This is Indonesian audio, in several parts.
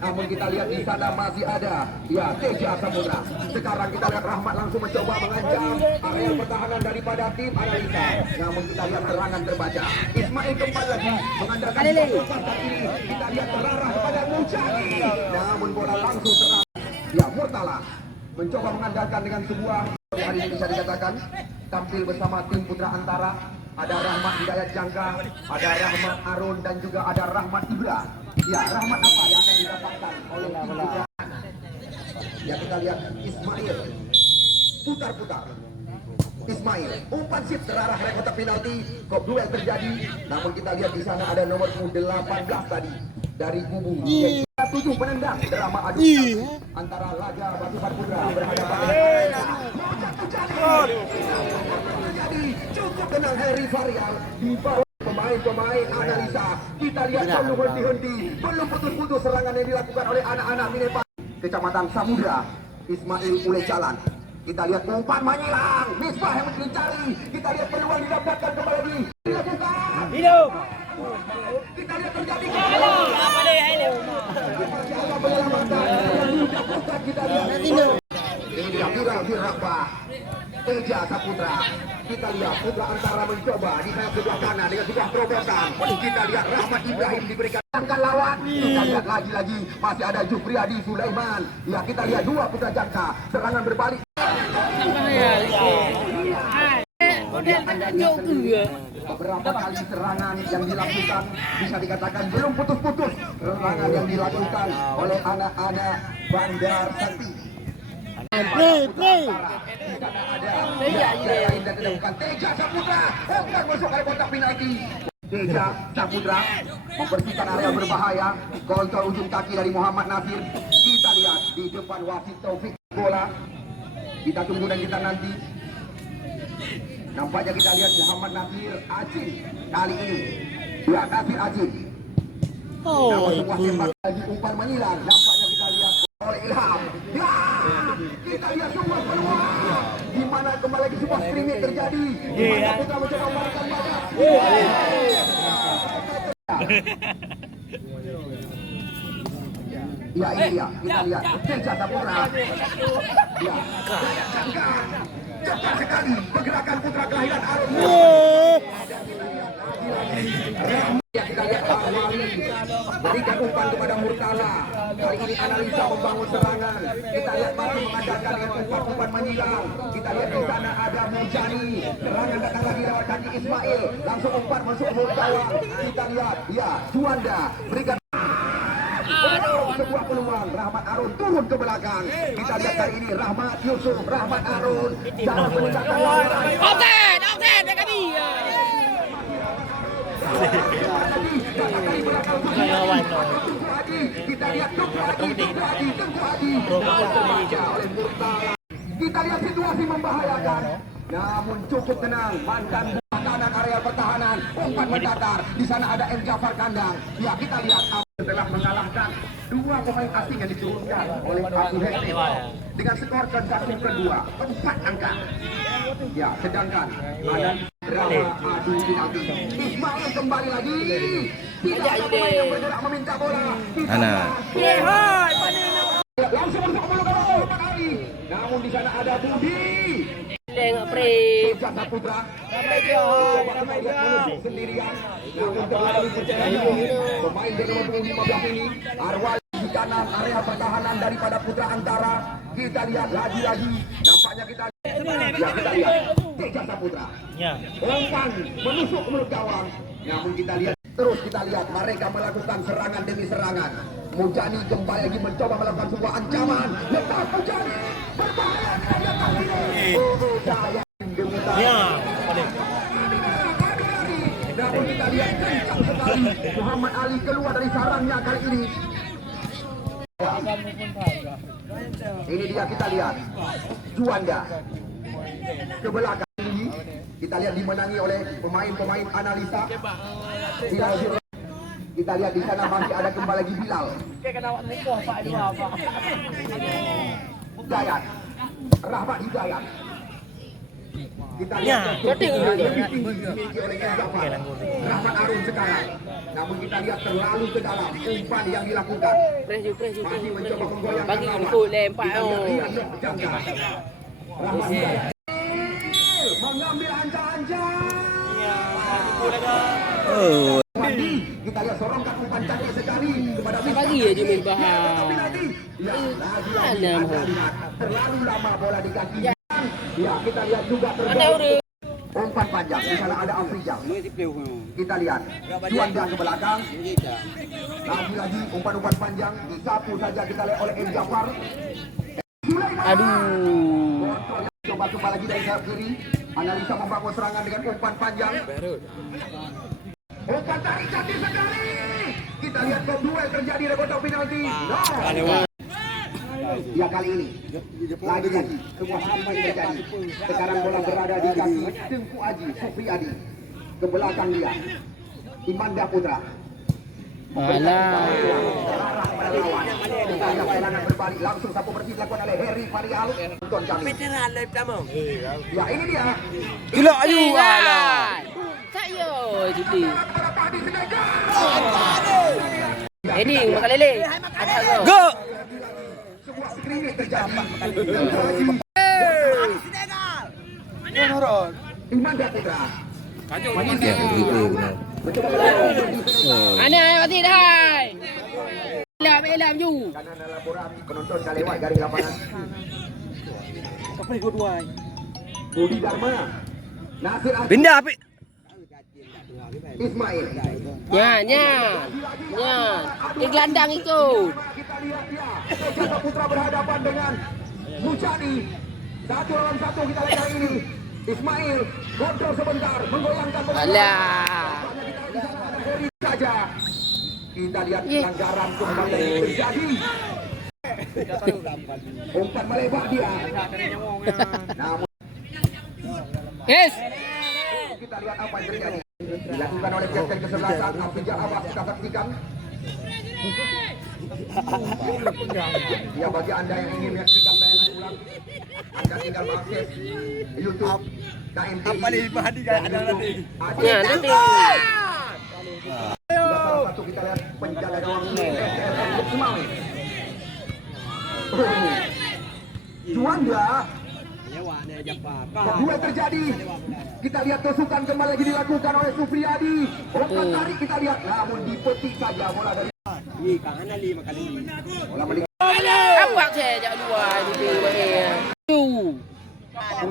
Namun kita lihat di sana masih ada ya Teja Samudra. Sekarang kita lihat Rahmat langsung mencoba mengancam area pertahanan daripada tim Analisa. Namun kita lihat serangan terbaca. Ismail kembali lagi mengandalkan umpan kiri. Kita lihat terarah kepada Mujani. Namun bola langsung terarah. Ya Murtala mencoba mengandalkan dengan sebuah hari ini bisa dikatakan tampil bersama tim Putra Antara. Ada Rahmat Hidayat Jangka, ada Rahmat Arun dan juga ada Rahmat Ibra. Ya, Rahmat apa yang akan didapatkan oleh tim Putra? Ya, kita lihat Ismail putar-putar. Ismail umpan sip terarah oleh kotak penalti. Kok duel terjadi. Namun kita lihat di sana ada nomor 18 tadi dari kubu. 7 penendang drama adu antara Laga Batu Putra berhadapan terjadi cukup tenang Harry Varial di bawah pemain-pemain Analisa. Kita lihat belum henti-henti, belum putus-putus serangan yang dilakukan oleh anak-anak Minepa Kecamatan Samudra. Ismail mulai jalan. Kita lihat umpan menyilang, Misbah yang mencari. Kita lihat peluang didapatkan kembali dilakukan. Hidup. Kita lihat terjadi. Kita lihat ini dia Firaqah Teja Saputra. Kita lihat Putra Antara mencoba di sayap sebelah kanan dengan sebuah terobosan. Kita lihat Rahmat Ibrahim diberikan jangka lawan. Kita lihat lagi-lagi masih ada Jufriyadi Sulaiman. Ya kita lihat dua putra jangka serangan berbalik. Beberapa kali serangan yang dilakukan bisa dikatakan belum putus-putus serangan yang dilakukan oleh anak-anak Bandar Sakti. Play. Teja Saputra bukan masuk ke kotak penalti. Teja Saputra membersihkan area berbahaya. Kontrol ujung kaki dari Muhammad Nasir. Kita lihat di depan wasit Taufik bola. Kita tunggu dan kita nanti. Nampaknya kita lihat Muhammad Nasir Ajin kali ini. Ya Nasir Ajin. Namun sebuah tembak lagi umpan menyilang. Nampaknya kita lihat oleh Ilham. Ya kita lihat sebuah peluang. Di mana kembali lagi sebuah scrimmage terjadi. Di mana Putra mencoba membalikan bola. Ya ini dia, kita lihat Teja Saputra. Ya, cepat sekali pergerakan putra kelahiran Arun. Ya kita lihat Ahmali berikan umpan kepada Murtala. Kali ini Analisa membangun serangan. Kita lihat masih mengandalkan dengan umpan-umpan menyilang. Kita lihat di sana ada Mujani. Serangan datang lagi lewat kaki Ismail. Langsung umpan masuk ke gawang. Kita lihat ya Juanda berikan sebuah peluang. Rahmat Arun turun ke belakang. Kita lihat kali ini Rahmat Yusuf, Rahmat Arun jangan meninggalkan Offset dekat dia. Kita lihat kita lihat situasi membahayakan. Namun cukup tenang mantan kanan area pertahanan umpan mendatar. Di sana ada M. Jafar Kandang. Ya kita lihat telah mengalahkan dua pemain asing yang diturunkan oleh Abu Hesni dengan skor konversi kedua 4 angka. Ya sedangkan ada drama adu penalti. Ismail kembali lagi. Tidak ada pemain yang bergerak meminta bola. Langsung masuk ke bola kali. Namun di sana ada Budi. Tengok pre. Teja Saputra. Sendirian. Namun pemain dari nomor 15 ini Arwal di kanan area pertahanan daripada Putra Antara. Kita lihat lagi-lagi. Nampaknya kita lihat Teja Saputra. Umpan menusuk mulut gawang. Namun kita lihat terus kita lihat mereka melakukan serangan demi serangan. Mujani kembali lagi mencoba melakukan sebuah ancaman. Lepas Mujani berbahaya kali ini. Namun kita lihat kencang sekali Muhammad Ali keluar dari sarangnya kali ini. Ini dia kita lihat Juanda ke belakang ini. Kita lihat dimenangi oleh pemain-pemain Analisa. Kita lihat di sana masih ada kembali lagi Bilal. Hidayat, Rahmat Hidayat. Kita lihat Shooting dulu. lebih tinggi dimiliki oleh Jafar. Rahmat Arun sekarang. Namun kita lihat terlalu ke dalam umpan yang dilakukan. Press you, press you, press Masih you, press mencoba you. menggoyangkan Bagi lawan. ikut lempar. Kita lihat Oh. Rian Nok jangka. Rahmat Hidayat. Mengambil ancang-ancang. Mandi, kita lihat sorongkan umpan cantik sekali kepada Bagi ya Jumil Bahar. Tapi nanti, ya, lagi-lagi Mana, Anda lihat terlalu lama bola di kaki. Ya, kita lihat juga Mana terjadi udah? umpan panjang. Di sana ada Afrija. Kita lihat Juanda ke belakang. Lagi-lagi umpan-umpan panjang disapu saja kita lihat oleh M Jafar. Aduh. Kontrol yang coba lagi dari sayap kiri. Analisa membangun serangan dengan umpan panjang. Umpan tarik cantik sekali. Kita lihat duel terjadi di kotak penalti. No. Ya kali ini lagi-lagi sebuah sampai terjadi. Sekarang bola berada di kaki Tengku Aji, Supriyadi. Ke belakang dia Imanda Putra. Alah. Terarah pada lawan. Kita lihat serangan berbalik langsung sapu bersih dilakukan oleh Heri Farial. Tonton kami. Ya ini dia. Gila ayu. Alah. Tak yo jadi. Heading makan lele. Ada go. Sebuah skrimmage terjadi. Imanda Putra. Ana mati dah. Elam you. Kanan laporan penonton dah lewat garis lapangan. Budi Dharma. Nasir Azhar. Pindah api. Ismail. Nya. Gelandang itu. Kita lihat dia. Jasa Putra berhadapan dengan Mujani. 1 lawan 1 kita lihat kali ini. Ismail kontrol sebentar menggoyangkan bola. Alah. Heri saja. Kita lihat pelanggaran kembali terjadi. Umpan melebar dia. Namun Yes. kita lihat apa yang terjadi. Dilakukan oleh kapten kesebelasan Afrizal Abbas, kita saksikan. Ya bagi anda yang ingin menyaksikan tayangan ulang, anda tinggal mengakses YouTube KMTI. Apa nih Mahdi kayak ada nanti. Ya nanti. Salah satu kita lihat penjaga gawang SSM Ismail. Juanda. Kedua terjadi. Kita lihat tusukan kembali lagi dilakukan oleh Supriyadi. Umpan tarik kita lihat, namun dipetik saja bola dari. Bola meninggal. Apa saya jak dua di bawah. Tu.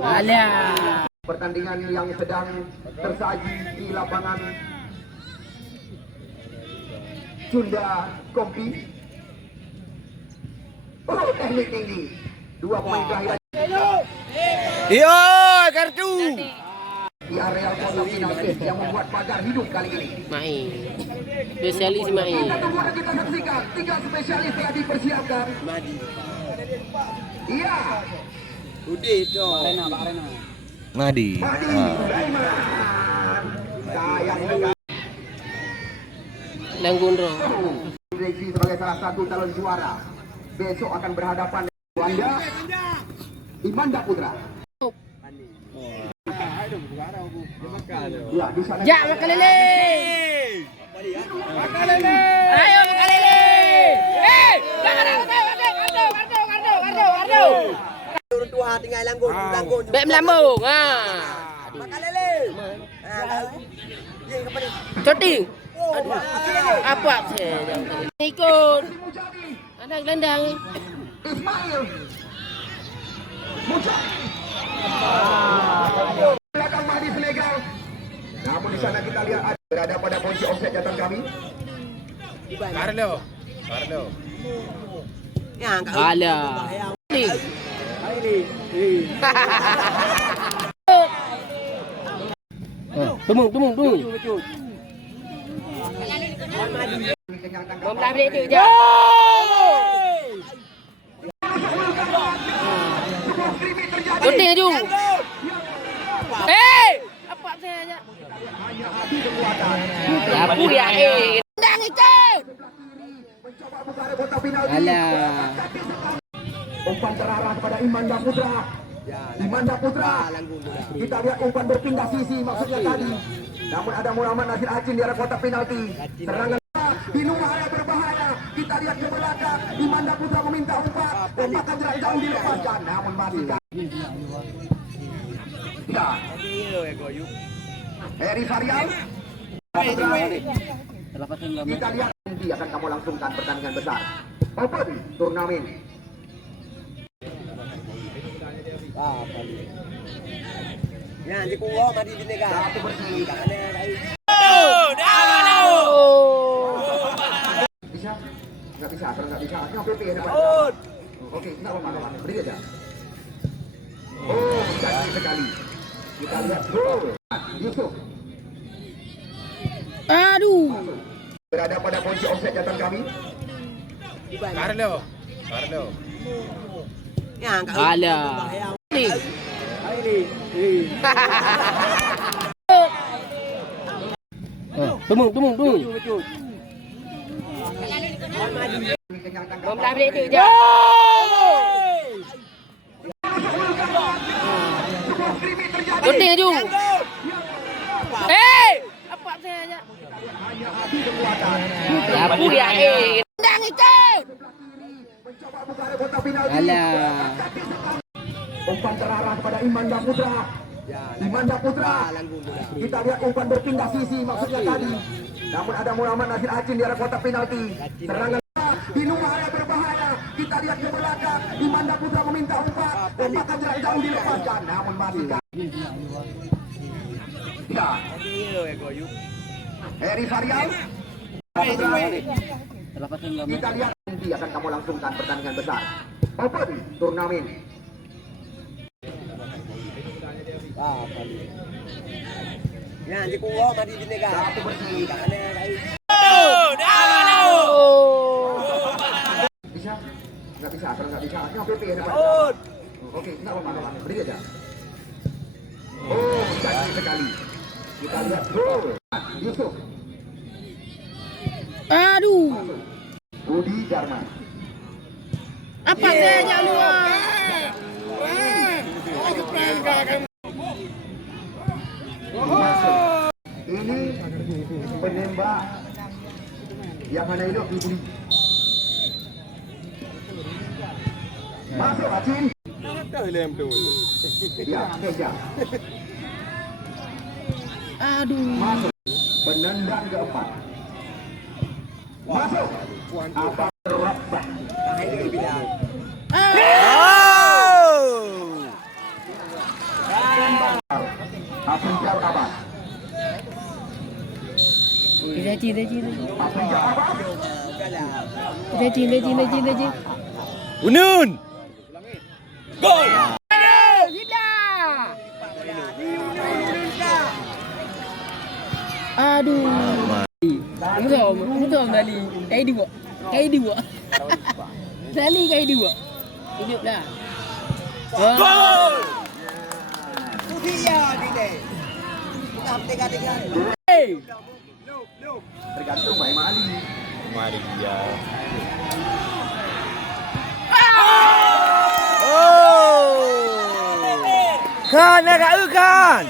Alah. Pertandingan yang sedang tersaji di lapangan Sunda Kompi. Oh, teknik tinggi. 2 poin terakhir Yo, kartu. di area kotak penalti yang membuat pagar hidup kali ini. Main. Spesialis main. Kita tunggu dan kita saksikan 3 spesialis yang dipersiapkan. Iya. Mahdi. Mahdi Sulaiman. Sayang sekali. Langgundro. Direksi sebagai salah satu calon juara. Besok akan berhadapan dengan Juanda Imanda Putra. Ya, di sana. Jak makan lele. Makan lele. Ayo makan lele. Kardo. Orang tua tinggal langgun. Bek melambung. Ha. Makan lele. Shooting. Aduh. Apa saya? Ikut. Anak gelandang. Ismail. Mucak. Belakang Mahdi Senegal. Namun di sana kita lihat ada berada pada posisi offset jatuh kami. Carlo. Ya, enggak. Alah. Ni. Tumung. Membelah balik tu je. Shooting ju. Apa saya aja? Apa ya? Tendang ikut. Mencoba buka area kotak penalti. Alah. Umpan terarah kepada Imanda Putra. Imanda Putra. Kita lihat umpan berpindah sisi maksudnya tadi. Namun ada Muhammad Nasir Acin di arah kotak penalti. Serangan di luar area berbahaya. Kita lihat ke belakang. Imanda Putra meminta umpan. Umpan jarak jauh dilepaskan. Namun masih ya. Heri Varial. Kita lihat nanti akan kamu langsungkan pertandingan besar. Open turnamen. Ya, di kuwo madi di negara. Satu bersih. Bisa? Nggak bisa, kalau nggak bisa, nggak PP ya dapat. Oke, nggak apa-apa, beri aja. Oh, cantik sekali. Kita lihat gol. Yusuf Aduh. berada pada posisi offset jatuh kami. Carlo. Ya, enggak. Alah. Ni. Tunggu. Belah balik tu je. Gunting ju. Apa saya aja? Hanya hati kekuatan. Apa ya Tendang itu. Mencoba buka area kotak penalti. Alah. Umpan terarah kepada Imanda Putra. Imanda Putra. Kita lihat umpan berpindah sisi maksudnya tadi. Namun ada Muhammad Nasir Acin di arah kotak penalti. Serangan di luar area berbahaya. Kita lihat ke belakang. Imanda Putra meminta umpan. Umpan jarak jauh dilepaskan. Namun masih ya. Heri Varial. Kita lihat nanti akan kamu langsungkan pertandingan besar. Open turnamen. Ya, di kuwo madi di negara. Satu bersih. Bisa? Nggak bisa, kalau nggak bisa, nggak PP ya dapat. Oke, nggak apa-apa, beri aja. Oh, cantik sekali. Kita lihat gol. Yusuf Aduh. Budi Darman. Apa saya aja luar? Masuk. Ini penembak yang hanya hidup di Budi. Masuk Acin. Ya, kejar. Aduh. Masuk. Penendang keempat. Masuk. Apa terabah. Afrika Abad. Leji. Afrika Abad. Leji. Unun. Gol. Aduh. Betul Dali. Kayak dua. Dali kayak dua. Hidup dah. Gol. Iya, Dide. Tiga. Tergantung Mbak Mali. Maria. Kan, nak kan.